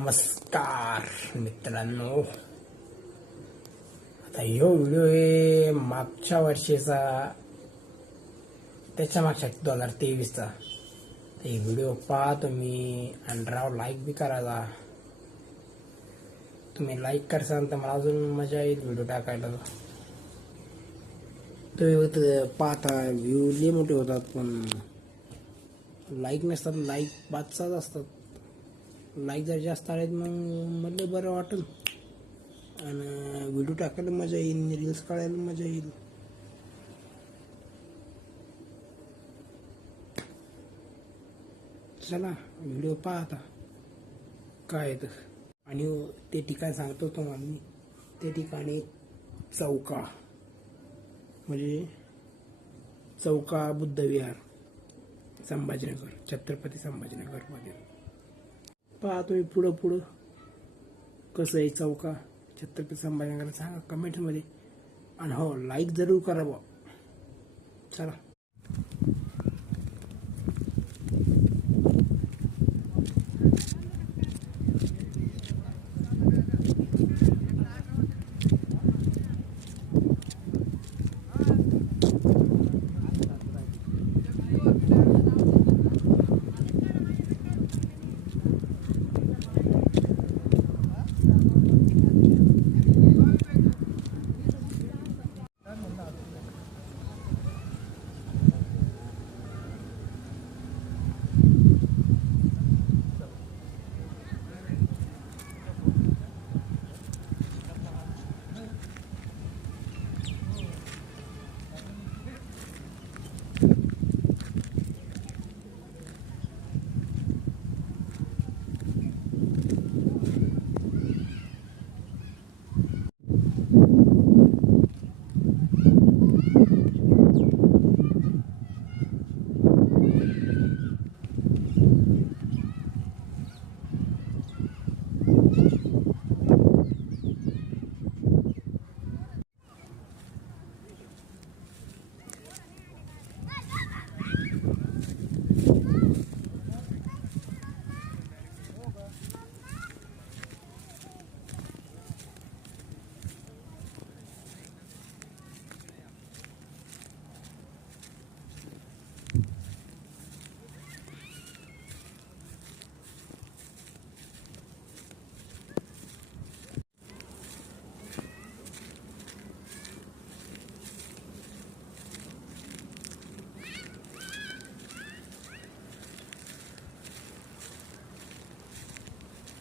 नमस्कार मित्रांनो. आता ह्यो व्हिडिओ आहे मागच्या वर्षीचा, त्याच्या मागच्या 2023चा. हे व्हिडिओ पहा तुम्ही आणि राव लाईक बी करायला. तुम्ही लाईक करसाल तर मला अजून मजा येईल व्हिडिओ टाकायला. तो पाहता व्ह्यू लय मोठे होतात पण लाईक नसतात. लाईक 5-6 असतात. लाईक जर जास्त आले मग मला बरं वाटेल आणि व्हिडिओ टाकायला मजा येईल, रील्स काढायला मजा येईल. चला व्हिडिओ पहा आता काय तर. आणि ते ठिकाण सांगतो तुम्हाला मी. ते ठिकाणी चौका म्हणजे चौका बुद्धविहार, संभाजीनगर, छत्रपती संभाजीनगर मध्ये. पहा तुम्ही पुढं कसं आहे चौका छत्रपती संभाजीनगर सांगा कमेंटमध्ये. आणि हो लाईक जरूर करा बा. चला